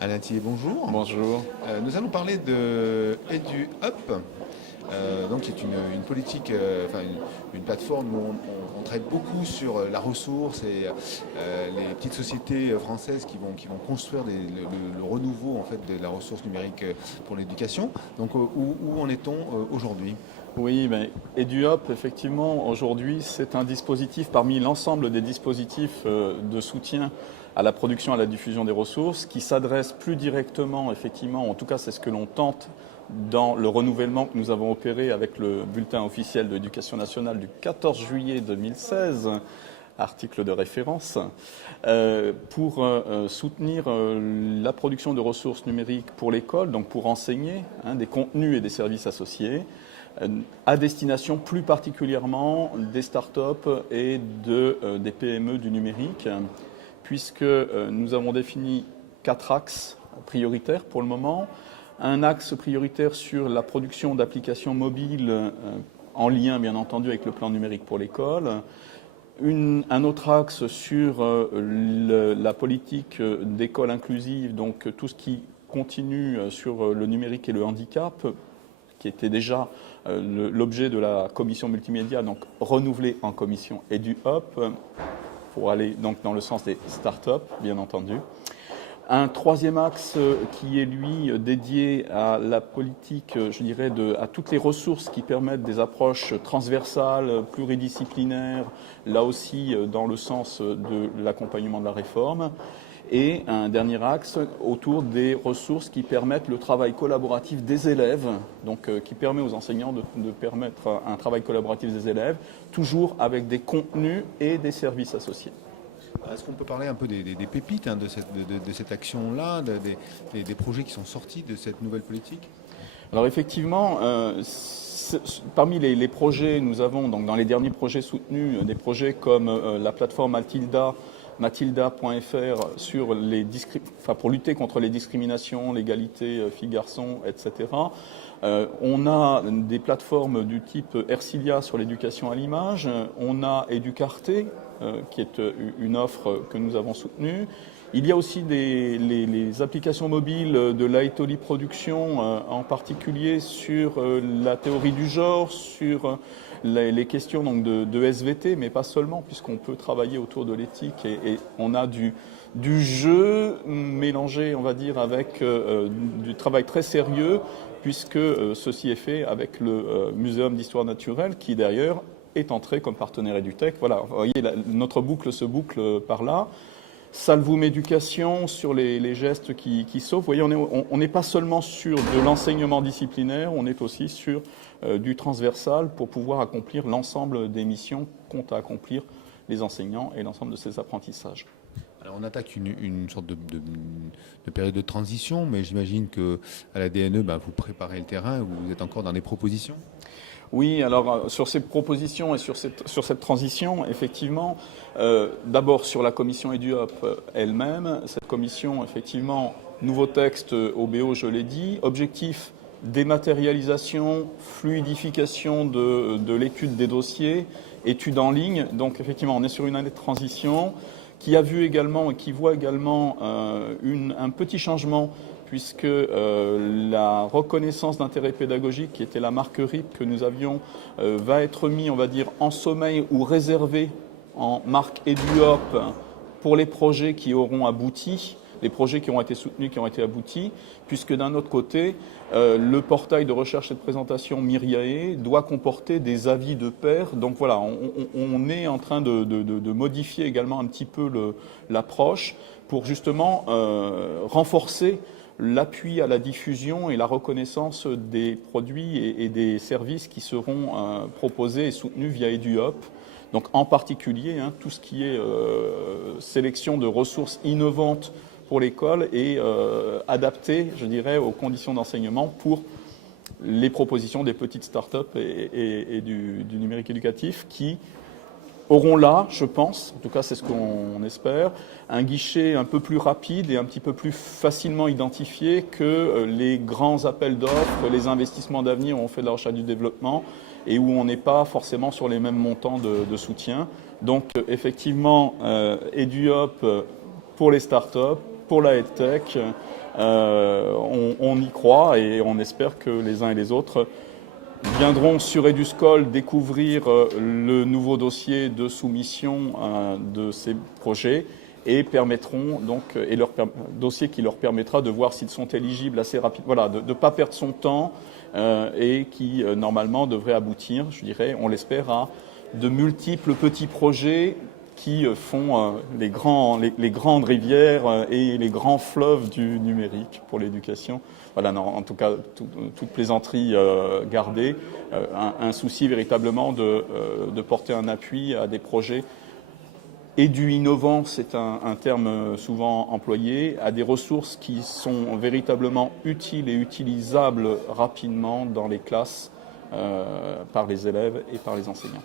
Alain Thier, bonjour. Bonjour. Nous allons parler de EduUp, qui est une politique, une plateforme où on traite beaucoup sur la ressource et les petites sociétés françaises qui vont construire le renouveau en fait, de la ressource numérique pour l'éducation. Donc où en est-on aujourd'hui? Oui, mais EduUp, effectivement, aujourd'hui, c'est un dispositif parmi l'ensemble des dispositifs de soutien à la production et à la diffusion des ressources qui s'adresse plus directement, effectivement, en tout cas c'est ce que l'on tente dans le renouvellement que nous avons opéré avec le bulletin officiel de l'éducation nationale du 14 juillet 2016, article de référence, pour soutenir la production de ressources numériques pour l'école, donc pour enseigner des contenus et des services associés, à destination plus particulièrement des startups et des PME du numérique, puisque nous avons défini 4 axes prioritaires pour le moment. Un axe prioritaire sur la production d'applications mobiles en lien, bien entendu, avec le plan numérique pour l'école. Un autre axe sur la politique d'école inclusive, donc tout ce qui continue sur le numérique et le handicap, qui était déjà l'objet de la commission multimédia, donc renouvelée en commission EduUp, pour aller donc dans le sens des startups, bien entendu. Un troisième axe qui est, lui, dédié à la politique, je dirais, à toutes les ressources qui permettent des approches transversales, pluridisciplinaires, là aussi dans le sens de l'accompagnement de la réforme. Et un dernier axe autour des ressources qui permettent le travail collaboratif des élèves, donc qui permet aux enseignants de permettre un travail collaboratif des élèves, toujours avec des contenus et des services associés. Est-ce qu'on peut parler un peu des pépites de cette action-là, des projets qui sont sortis de cette nouvelle politique? Alors effectivement, parmi les projets, nous avons donc dans les derniers projets soutenus des projets comme la plateforme Mathilda.fr pour lutter contre les discriminations, l'égalité filles-garçons, etc. On a des plateformes du type Ercilia sur l'éducation à l'image. On a Educarte, qui est une offre que nous avons soutenue. Il y a aussi les applications mobiles de l'Aetoli Production, en particulier sur la théorie du genre, sur les questions donc de SVT, mais pas seulement, puisqu'on peut travailler autour de l'éthique et on a du jeu mélangé, on va dire, avec du travail très sérieux, puisque ceci est fait avec le Muséum d'histoire naturelle, qui d'ailleurs est entré comme partenaire EduTech. Voilà, vous voyez, notre boucle se boucle par là. Salvoum Éducation sur les gestes qui sauvent. Vous voyez, on n'est pas seulement sur de l'enseignement disciplinaire, on est aussi sur du transversal pour pouvoir accomplir l'ensemble des missions qu'ont à accomplir les enseignants et l'ensemble de ces apprentissages. Alors on attaque une sorte de période de transition, mais j'imagine qu'à la DNE, vous préparez le terrain, vous êtes encore dans des propositions. Oui, alors sur ces propositions et sur cette transition, effectivement, d'abord sur la commission EduUp elle-même, cette commission, effectivement, nouveau texte OBO, je l'ai dit, objectif dématérialisation, fluidification de l'étude des dossiers, études en ligne, donc effectivement on est sur une année de transition qui a vu également et qui voit également un petit changement puisque la reconnaissance d'intérêt pédagogique, qui était la marque RIP que nous avions, va être mis, on va dire, en sommeil ou réservé en marque EduUp pour les projets qui auront abouti, les projets qui auront été soutenus, qui ont été aboutis, puisque d'un autre côté, le portail de recherche et de présentation Myriae doit comporter des avis de pairs. Donc voilà, on est en train de modifier également un petit peu l'approche pour justement renforcer l'appui à la diffusion et la reconnaissance des produits et des services qui seront proposés et soutenus via EduUp. Donc en particulier, tout ce qui est sélection de ressources innovantes pour l'école et adapté, je dirais, aux conditions d'enseignement pour les propositions des petites start-up et du numérique éducatif qui auront là, je pense, en tout cas c'est ce qu'on espère, un guichet un peu plus rapide et un petit peu plus facilement identifié que les grands appels d'offres, les investissements d'avenir où on fait de la recherche et du développement et où on n'est pas forcément sur les mêmes montants de soutien. Donc effectivement, EduUp pour les startups, pour la EdTech. On y croit et on espère que les uns et les autres viendront sur EduSchool découvrir le nouveau dossier de soumission de ces projets et permettront donc leur dossier qui leur permettra de voir s'ils sont éligibles assez rapidement, voilà, de ne pas perdre son temps et qui normalement devrait aboutir, je dirais, on l'espère, à de multiples petits projets qui font les grandes rivières et les grands fleuves du numérique pour l'éducation. Voilà, non, en tout cas, toute plaisanterie gardée, un souci véritablement de porter un appui à des projets innovants, c'est un terme souvent employé, à des ressources qui sont véritablement utiles et utilisables rapidement dans les classes par les élèves et par les enseignants.